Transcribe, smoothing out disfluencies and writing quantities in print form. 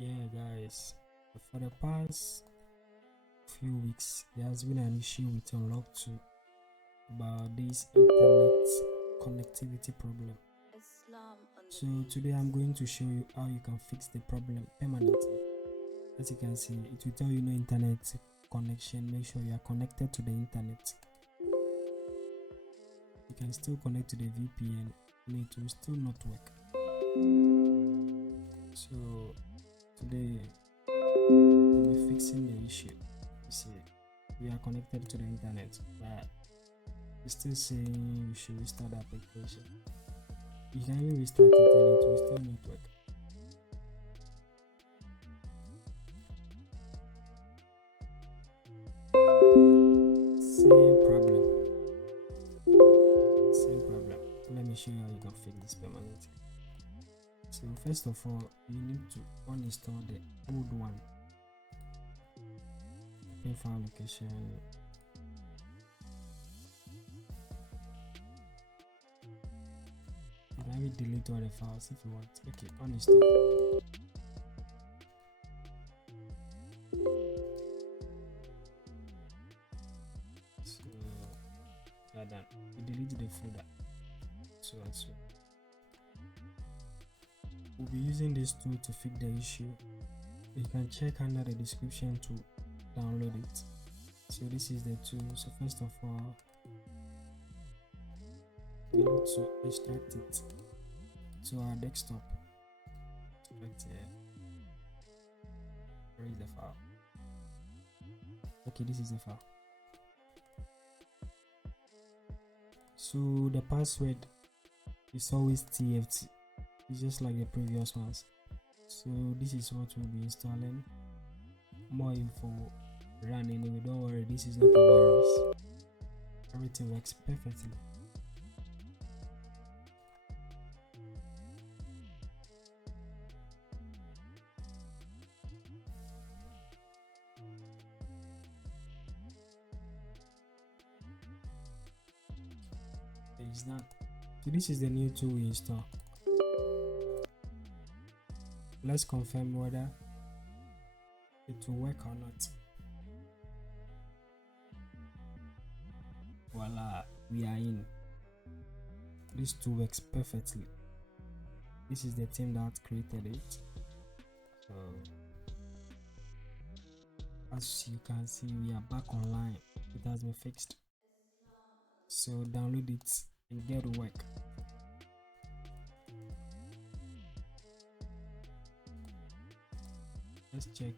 Yeah, guys, for the past few weeks, there has been an issue with UnlockTool about this internet connectivity problem. So today I'm going to show you how you can fix the problem permanently. As you can see, it will tell you no internet connection. Make sure you are connected to the internet. You can still connect to the VPN and it will still not work. So today we'll be fixing the issue. You see, we are connected to the internet, but it's still saying you should restart the application. You can even restart it and it will still not work. Same problem. Let me show you how you can fix this permanently. So first of all, you need to uninstall the old one. Open file location. You can even delete all the files if you want. Okay, uninstall. So you are done. You delete the folder. So and so. We'll be using this tool to fix the issue. You can check under the description to download it. So this is the tool. So first of all, we need to extract it to our desktop. Right here. Where is the file? Okay, this is the file. So the password is always TFT. It's just like the previous ones. So this is what we'll be installing. More info run anyway. Don't worry, this is not a virus. Everything works perfectly. It's done. So this is the new tool we install. Let's confirm whether it will work or not. Voila, we are in. This tool works perfectly. This is the team that created it. So as you can see, we are back online. It has been fixed. So download it and get to work. Let's check